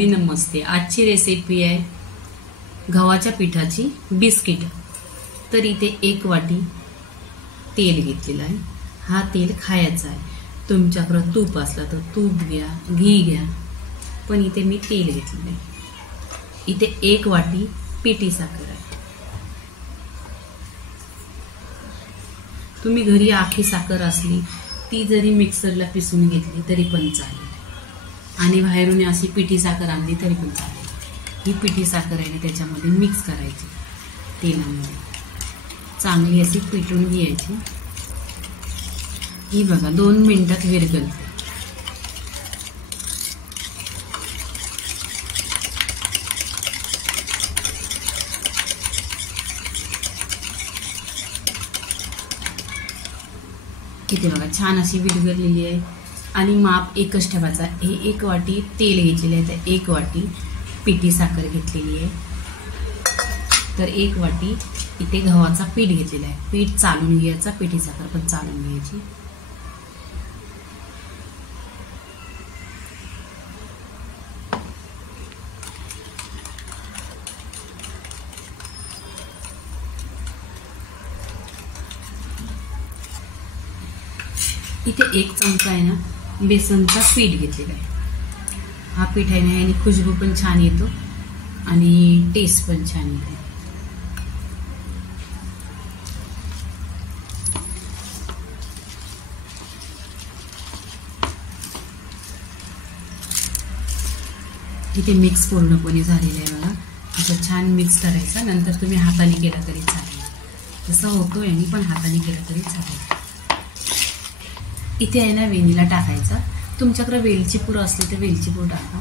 नमस्ते. आजची रेसिपी आहे गव्हाच्या पिठाची बिस्किट. तर इथे 1 वाटी तेल घेतलेलं आहे. हा तेल खायचा आहे. तुमच्याकडे तूप असलं तर तूप घ्या, घी घ्या, पण इथे मी तेल घेतलेलं आहे. इथे 1 वाटी पिठी साखर आहे. तुम्ही घरी आखी साखर असली ती जरी मिक्सरला पिसून घेतली तरी पण चालेल, आणि बाहेरून अशी पिठी साखर आणली तरी पण चालेल. ही पिठी साखर आहे ना त्याच्यामध्ये मिक्स करायची तेलामध्ये, चांगली अशी पिटून घ्यायची. ही बघा 2 मिनिटात विरघळते. इथे बघा छान अशी विरघळलेली आहे. आणि माप एकच ठेवायचा. हे 1 वाटी तेल घेतलेले आहे, तर 1 वाटी पिठी साखर घेतलेली आहे. तर 1 वाटी इथे गव्हाचा पीठ घेतलेला आहे. पीठ चालून घ्यायचा, पिठी साखर पण चालून घ्यायची. इथे 1 चमचा आहे ना बेसनचा पीठ घेतलेला आहे. हा पीठ आहे ना याने खुशबू पण छान येतो आणि टेस्ट पण छान येते. इथे मिक्स पूर्णपणे झालेलं आहे बघा. असं छान मिक्स करायचं. नंतर तुम्ही हाताने केला तरी चालेल, तसं होतो यांनी, पण हाताने केला तरी चालेल. इथे आहे ना वेनिला टाकायचा. तुमच्याकडे वेलची पूड असली तर वेलची पूड टाका.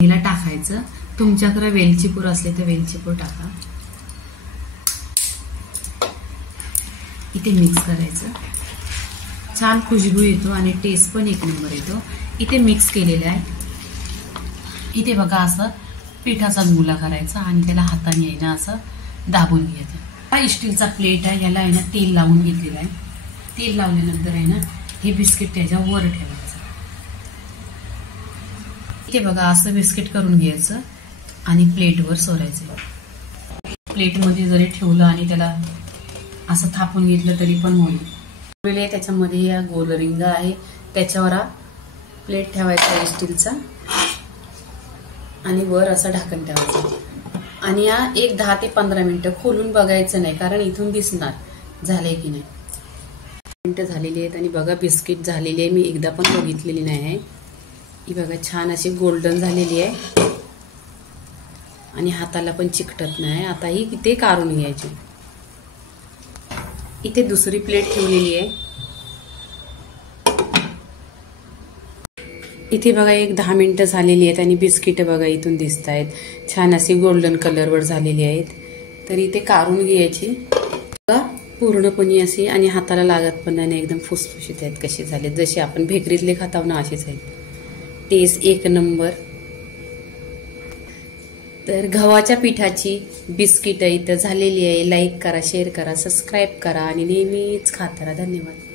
वेनिला टाकायचं. तुमच्याकडे वेलची पूड असली तर वेलची पूड टाका. इथे मिक्स करायचं. छान खुशबू येतो आणि टेस्ट पण 1 नंबर येतो. इथे मिक्स केलेलं आहे. इथे बघा असं पिठाचा गोळा करायचा आणि त्याला हाताने आहे ना असं दाबून घ्यायचं. हा स्टीलचा प्लेट आहे, याला आहे ना तेल लावून घेतलेलं आहे. तेल लावल्यानंतर आहे ना हे बिस्किट त्याच्यावर ठेवायचं. इथे बघा असं बिस्किट करून घ्यायचं आणि प्लेटवर सोडायचं. प्लेटमध्ये जरी ठेवलं आणि त्याला असं थापून घेतलं तरी पण होईल. त्याच्यामध्ये या गोल रिंग आहे, त्याच्यावर हा प्लेट ठेवायचा स्टीलचा आणि वर असं ढाकण ठेवायचं. आणि या 10 ते 15 मिनिटं खोलून बघायचं नाही, कारण इथून दिसणार झालंय की नाही. मिनिटं झालेली आहेत आणि बघा बिस्किट झालेली आहे. मी एकदा पण बघितलेली नाही आहे. ही बघा छान अशी गोल्डन झालेली आहे आणि हाताला पण चिकटत नाही. आता ही इथे काढून घ्यायची. इथे दुसरी प्लेट ठेवलेली आहे. इथे बघा 10 मिनिटं झालेली आहेत आणि बिस्किट बघा इथून दिसत आहेत. छान अशी गोल्डन कलरवर झालेली आहेत. तर इथे काढून घ्यायची बघा पूर्णपणे अशी, आणि हाताला लागत पण नाही. एकदम फुसफुशीत आहेत. कशी झाले जशी आपण बेकरीतले खाताव ना अशीच आहेत. Test 1 number. तर गव्हाच्या पिठाची बिस्किट इथं झालेली आहे. लाईक करा, शेअर करा, सबस्क्राईब करा आणि नेहमीच खात राहा. धन्यवाद.